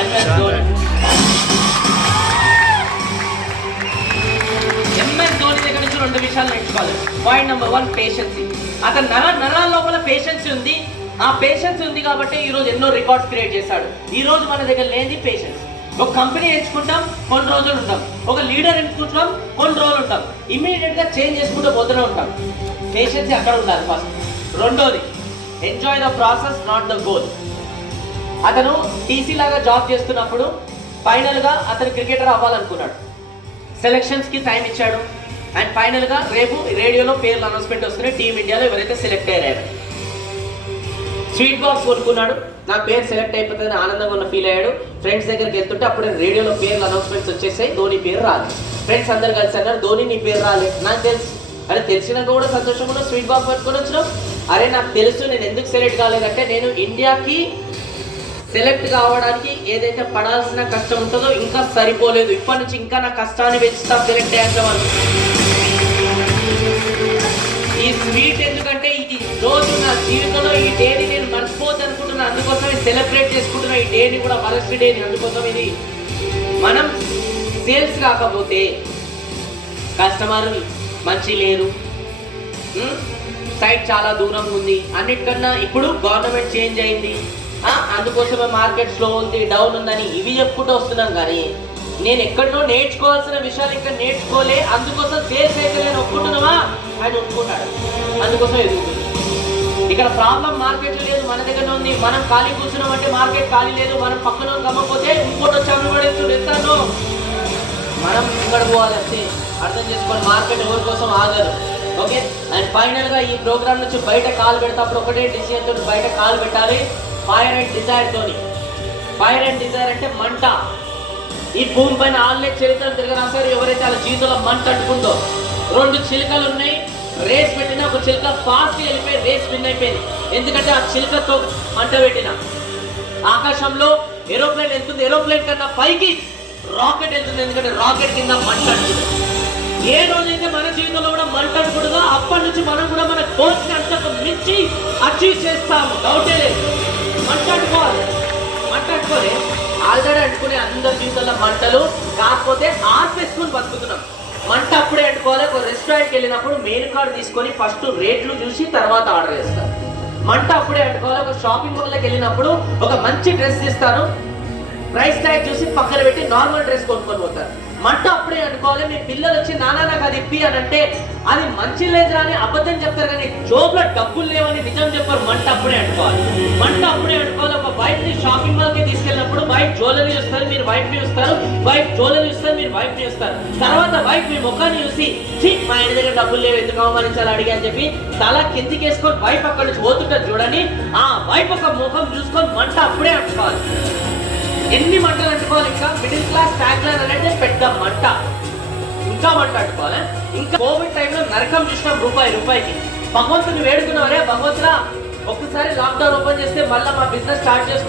MS Dhoni. MS Dhoni దగ్గర నుంచి 2 విషయాలు నేర్చుకోవాలి. Point number 1, పేషెన్సీ. అతను నరాల లోపల పేషెన్సీ ఉంది. ఆ పేషెన్స్ ఉంది కాబట్టి ఈరోజు ఎన్నో రికార్డ్స్ క్రియేట్ చేశాడు. ఈ రోజు మన దగ్గర లేని పేషెన్స్. ఒక కంపెనీ ఎంచుకుంటాం, కొన్ని రోజులు ఉంటాం. ఒక లీడర్ ఎంచుకుంటాం, కొన్ని రోజులు ఉంటాం. ఇమీడియట్ గా చేంజ్ చేసుకుంటూ పోతూనే ఉంటాం. పేషెన్స్ అక్కడ ఉండాలి ఫస్ట్. రెండోది, enjoy the process, not the goal. అతను టీసీ లాగా జాబ్ చేస్తున్నప్పుడు ఫైనల్ గా అతను క్రికెటర్ అవ్వాలనుకున్నాడు. సెలక్షన్స్ కి టైం ఇచ్చాడు. అండ్ ఫైనల్ గా రేపు రేడియోలో పేర్లు అనౌన్స్మెంట్ వస్తున్నాయి. టీమిండియాలో ఎవరైతే సెలెక్ట్ అయ్యారు. స్వీట్ బాక్స్ కొనుక్కున్నాడు. నా పేరు సెలెక్ట్ అయిపోతుందని ఆనందంగా ఉన్న ఫీల్ అయ్యాడు. ఫ్రెండ్స్ దగ్గరికి వెళ్తుంటే అప్పుడే రేడియోలో పేర్లు అనౌన్స్మెంట్స్ వచ్చేసాయి. ధోని పేరు రాలేదు. ఫ్రెండ్స్ అందరు కలిసి అన్నారు, ధోని నీ పేరు రాలేదు. నాకు తెలుసు. అరే తెలిసినాక కూడా సంతోషంగా కూడా స్వీట్ బాక్స్ పట్టుకొని వచ్చినాం. అరే నాకు తెలుసు నేను ఎందుకు సెలెక్ట్ కాలేదంటే నేను ఇండియాకి సెలెక్ట్ కావడానికి ఏదైతే పడాల్సిన కష్టం ఉంటుందో ఇంకా సరిపోలేదు. ఇప్పటి నుంచి ఇంకా నా కష్టాన్ని పెంచుతా సెలెక్ట్ అయ్యాను. ఈ స్వీట్ ఎందుకంటే ఈ రోజు నా జీవితంలో ఈ డేని నేను మర్చిపోద్దు అనుకుంటున్నా. అందుకోసం సెలబ్రేట్ చేసుకుంటున్నా ఈ డేని కూడా, మదర్స్ డేని. అందుకోసం ఇది మనం సేల్స్ కాకపోతే కస్టమర్ మంచి లేరు, సైట్ చాలా దూరం ఉంది, అన్నిటికన్నా ఇప్పుడు గవర్నమెంట్ చేంజ్ అయింది, అందుకోసమే మార్కెట్ స్లో ఉంది, డౌన్ ఉందని ఇవి చెప్పుకుంటూ వస్తున్నాం. కానీ నేను ఎక్కడో నేర్చుకోవాల్సిన విషయాలు ఇక్కడ నేర్చుకోలే. అందుకోసం సేల్స్ అయితే నేను ఒప్పుకుంటున్నావా ఆయన ఒప్పుకుంటాడు. అందుకోసం ఎదుగుతుంది. ఇక్కడ ప్రాబ్లం మార్కెట్ లేదు, మన దగ్గర ఉంది. మనం ఖాళీ కూర్చున్నాం అంటే మార్కెట్ ఖాళీ లేదు. మనం పక్కన గమ్మపోతే ఇంకోటి వచ్చి అమ్మబడేస్తుంది. ఎత్తాను మనం ఇక్కడ పోవాలంటే అర్థం చేసుకోండి. మార్కెట్ ఎవరి కోసం ఆగదు. ఓకే. అండ్ ఫైనల్గా ఈ ప్రోగ్రామ్ నుంచి బయట కాలు పెడతాప్పుడు ఒకటే డిసిజన్ తోటి బయట కాలు పెట్టాలి. ఫైర్ అండ్ డిజైర్ తోని. ఫైర్ అండ్ డిజైర్ అంటే మంట. ఈ భూమి పైన ఆన్లైన్ చరిత్రను తిరగరాశారు. ఎవరైతే వాళ్ళ జీవితంలో మంట అంటుకుందో. 2 చిలుకలు ఉన్నాయి. రేస్ పెట్టిన ఒక చిలుక ఫాస్ట్ వెళ్ళిపోయి రేస్ విన్ అయిపోయింది. ఎందుకంటే ఆ చిలుకతో మంట పెట్టిన. ఆకాశంలో ఏరోప్లేన్ వెళ్తుంది. ఏరోప్లేన్ కన్నా పైకి రాకెట్ వెళ్తుంది. ఎందుకంటే రాకెట్ కింద మంట అంటుంది. ఏ రోజైతే మన జీవితంలో కూడా మంట అనుకుంటుందో అప్పటి నుంచి మనం కూడా మన గోల్స్ ని అంతకు మించి అచీవ్ చేస్తాము. డౌటే లేదు. మంట అంటుకోవాలి. మంట అంటుకోలే ఆల్రెడీ అంటుకునే అందరి జీవితంలో మంటలు. కాకపోతే ఆర్పేసుకుని బతుకుతున్నాం. మంట అప్పుడే అంటుకోవాలి. ఒక రెస్టారెంట్కి వెళ్ళినప్పుడు మెయిన్ కార్డు తీసుకొని ఫస్ట్ రేట్లు చూసి తర్వాత ఆర్డర్ చేస్తారు. మంట అప్పుడే అంటుకోవాలి. ఒక షాపింగ్ మాల్కి వెళ్ళినప్పుడు ఒక మంచి డ్రెస్ ఇస్తారు. ప్రైస్ ట్యాగ్ చూసి పక్కన పెట్టి నార్మల్ డ్రెస్ కొనుక్కొని పోతారు. మంట అప్పుడే అనుకోవాలి. మీ పిల్లలు వచ్చి నాన్న నాకు అది ఇప్పి అని అంటే అది మంచి లేదురా అని అబద్ధం చెప్తారు, కానీ జోబులో డబ్బులు లేవని నిజం చెప్పారు. మంట అప్పుడే అనుకోవాలి. మంట అప్పుడే అనుకోవాలి. ఒక వైఫ్ ని షాపింగ్ మాల్ కి తీసుకెళ్ళినప్పుడు వైఫ్ జ్యువెలరీ చూస్తారు, మీరు వైఫ్ ని చూస్తారు. వైఫ్ జ్యువెలరీ చూస్తారు, మీరు వైఫ్ ని చూస్తారు. తర్వాత వైఫ్ మీ ముఖాన్ని చూసి మా ఇంటి దగ్గర డబ్బులు లేవు ఎందుకు అవమానించాలి అడిగి అని చెప్పి తల కిందికి వేసుకొని వైఫ్ అక్కడి నుంచి పోతుంటారు చూడండి. ఆ వైఫ్ ఒక ముఖం చూసుకొని మంట అప్పుడే అనుకోవాలి. ఎన్ని మంటలు అంటుకోవాలి. ఇంకా మిడిల్ క్లాస్ ట్యాగ్ లైన్ అనేది పెద్ద మంట. ఇంకా మంట అంటుకోవాలి. ఇంకా కోవిడ్ టైంలో నరకం చూసినాం. రూపాయికి భగవంతుని వేడుకున్నారే, భగవంతుడా ఒక్కసారి లాక్డౌన్ ఓపెన్ చేస్తే మళ్ళీ మా బిజినెస్ స్టార్ట్ చేసుకోవాలి.